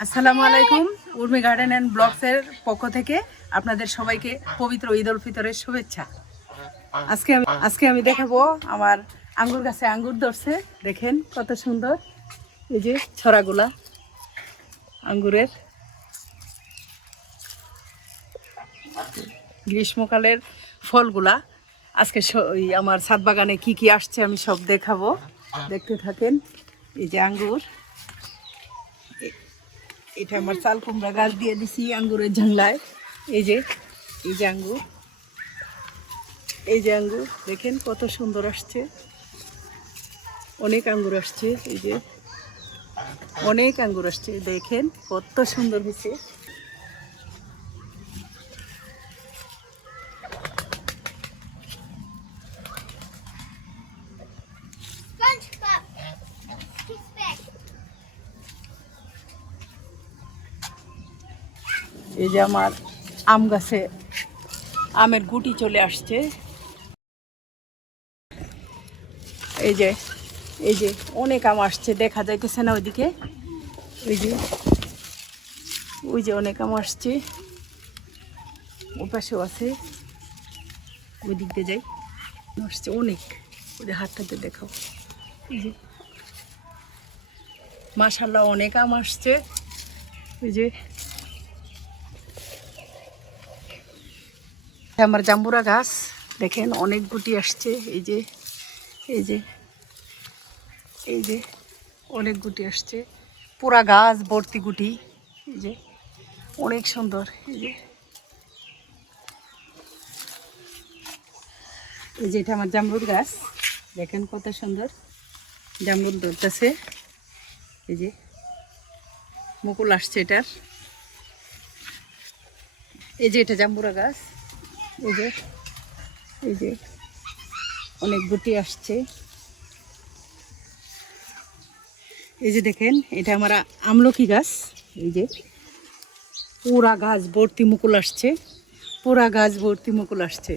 আসসালামু আলাইকুম। Urmi garden and ব্লগসের পক্ষ থেকে আপনাদের সবাইকে পবিত্র ঈদ উল ফিতরের শুভেচ্ছা। আজকে আমি দেখাবো আমার আঙ্গুর গাছে আঙ্গুর ধরছে। দেখেন কত সুন্দর, এই যে ছড়াগুলা আঙ্গুরের। গ্রীষ্মকালের ফলগুলা আজকে আমার ছাদ বাগানে কি কি আসছে আমি সব দেখাবো, দেখতে থাকেন। এই যে আঙ্গুর, এটা আমার চাল কুমড়া গাছ দিয়ে দিছি আঙ্গুরের জানলায়। এই যে আঙ্গুর, এই যে আঙ্গুর দেখেন কত সুন্দর আসছে, অনেক আঙ্গুর আসছে। এই যে অনেক আঙ্গুর আসছে, দেখেন কত সুন্দর হয়েছে। এই যে আমার আম গাছে আমের গুটি চলে আসছে। এই যে অনেক আম আসছে, দেখা যাইতেছে না ওইদিকে। ওই যে অনেক আম আসছে, ও পাশেও আছে, ওই দিক দিয়ে যাই, আসছে অনেক। ওই যে হাতটাতে দেখাও, এই যে মাশাআল্লাহ অনেক আম আসছে। এই যে আমার জাম্বুরা গাছ দেখেন অনেক গুটি আসছে। এই যে অনেক গুটি আসছে, পুরা গাছ ভর্তি গুটি। এই যে অনেক সুন্দর। এই যে এটা আমার জামরুল গাছ, দেখেন কত সুন্দর জামরুল ধরতেছে। এই যে মুকুল আসছে এটার। এই যে এটা জাম্বুরা গাছ, এই যে অনেক গুটি আসছে। এই যে দেখেন এটা আমার আমলকি গাছ, এই যে পুরা গাছ ভর্তি মুকুল আসছে, পুরা গাছ ভর্তি মুকুল আসছে।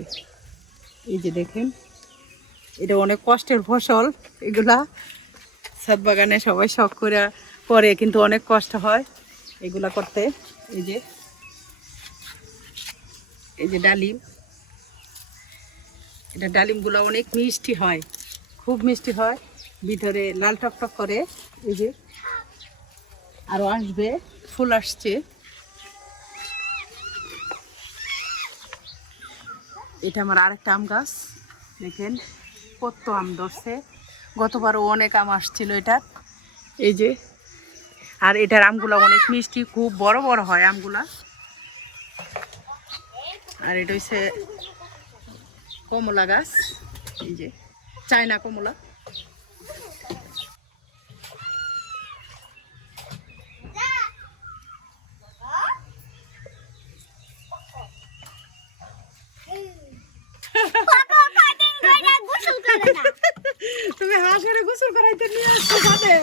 এই যে দেখেন এটা অনেক কষ্টের ফসল, এগুলা ছাদ বাগানে সবাই শখ করে কিন্তু অনেক কষ্ট হয় এগুলা করতে। এই যে ডালিম, এটা ডালিমগুলো অনেক মিষ্টি হয়, খুব মিষ্টি হয়, ভিতরে লাল টকটক করে। এই যে আরো আসবে, ফুল আসছে। এটা আমার আরেকটা আম গাছ, দেখেন কত আম ধরছে, গতবারও অনেক আম আসছিল এটার। এই যে আর এটার আমগুলা অনেক মিষ্টি, খুব বড় বড় হয় আমগুলা। আর এটা হচ্ছে কমলা গাছ, এই যে চায়না কমলা। তুমি হাঁসের গোসল করাইতে নিয়ে আসছো সাথে,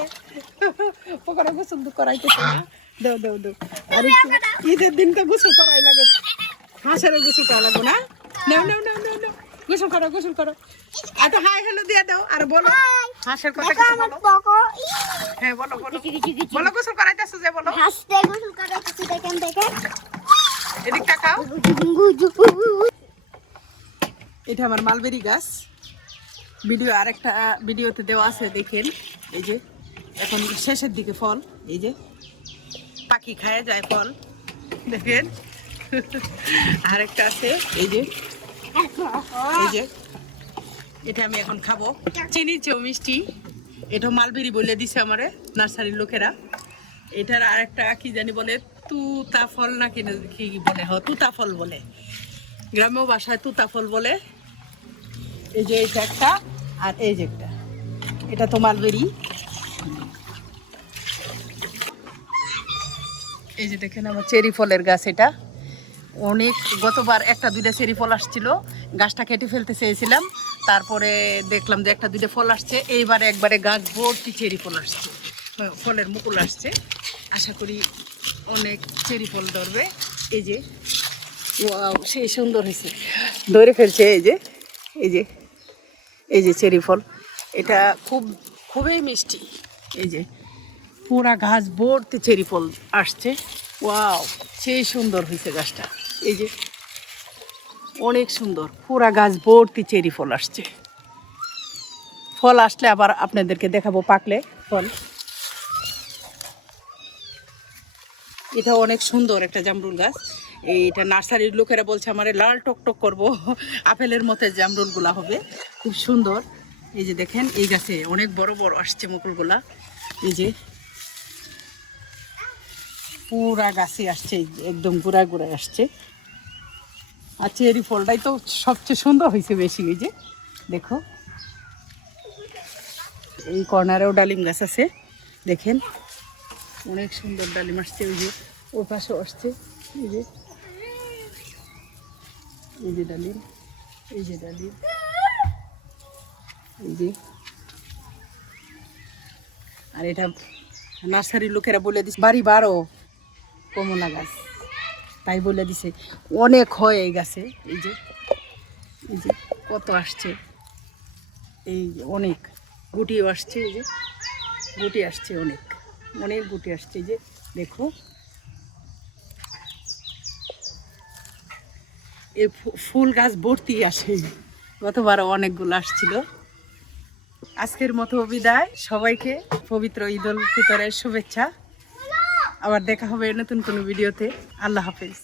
পোকারে গোসল করাইতেছে না। দাও দাও দাও, আর ঈদের দিন তো গোসল করাই লাগে, হাঁসের গোসল করা লাগবে না। নাও নাও নাও নাও নাও, গোসল করো। এত হাই হ্যালো দিয়ে দাও, আর বলো হাঁসের কথা কিছু বলো। হ্যাঁ বলো গোসল করাইতেছো যে, বলো হাসতে গোসল করাইতেছি। দেখেন এদিক তাকাও। এটা আমার মালবেরি গাছ, আরেকটা ভিডিওতে দেওয়া আছে, দেখেন। এই যে এখন শেষের দিকে ফল, এই যে পাখি খায় যায় ফল, দেখেন। আরেকটা আছে, এই যে এটা আমি এখন খাবো, চিনির চেয়েও মিষ্টি। এটা মালবেরি বলে দিছে আমারে নার্সারির লোকেরা। এটার আরেকটা কি জানি বলে, তুতা ফল না কি বলে, তুতা ফল বলে, গ্রাম্য ভাষায় তুতা ফল বলে। এই যে এটা একটা, আর এই যে একটা, এটা তো মালবেরি। এই যে দেখেন আমার চেরি ফলের গাছ, এটা অনেক, গতবার একটা দুইটা চেরি ফল আসছিল, গাছটা কেটে ফেলতে চেয়েছিলাম, তারপরে দেখলাম যে একটা দুইটা ফল আসছে। এইবারে একবারে গাছ ভর্তি চেরি ফল আসছে, ফলের মুকুল আসছে। আশা করি অনেক চেরি ফল ধরবে। এই যে ওয়াও, সেই সুন্দর হয়েছে, ধরে ফেলছে। এই যে চেরি ফল, এটা খুবই মিষ্টি। এই যে পুরা গাছ ভর্তি চেরি ফল আসছে। ওয়াও, সেই সুন্দর হয়েছে গাছটা। এই যে অনেক সুন্দর, পুরা গাছ ভর্তি চেরি ফল আসছে। ফল আসলে আবার আপনাদেরকে দেখাবো পাকলে ফল। এটা অনেক সুন্দর একটা জামরুল গাছ। এইটা নার্সারির লোকেরা বলছে আমার লাল টকটক করবো, আপেলের মতো জামরুলগুলা হবে, খুব সুন্দর। এই যে দেখেন এই গাছে অনেক বড় বড় আসছে মুকুলগুলা। এই যে পুরা গাছে আসছে, একদম গুড়ায় গুড়ায় আসছে। আর চেরি ফলটাই তো সবচেয়ে সুন্দর হয়েছে বেশি। এই যে দেখো, এই কর্নারেও ডালিম গাছ আছে, দেখেন অনেক সুন্দর ডালিম আসছে। ওই যে ওর পাশে আসছে, এই যে এই যে ডালিম, এই যে ডালিম, এই যে। আর এটা নার্সারির লোকেরা বলে দিছে বাড়ি 12 কমলা গাছ, তাই বলে দিছে অনেক হয় এই গাছে। এই যে এই যে কত আসছে, এই অনেক গুটিও আসছে। এই যে গুটি আসছে, অনেক অনেক গুটি আসছে। এই যে দেখো, এই ফুল গাছ ভর্তি আসে, গতবারও অনেকগুলো আসছিল। আজকের মতো বিদায়, সবাইকে পবিত্র ঈদ উল ফিতরের শুভেচ্ছা। আবার দেখা হবে নতুন কোনো ভিডিওতে। আল্লাহ হাফেজ।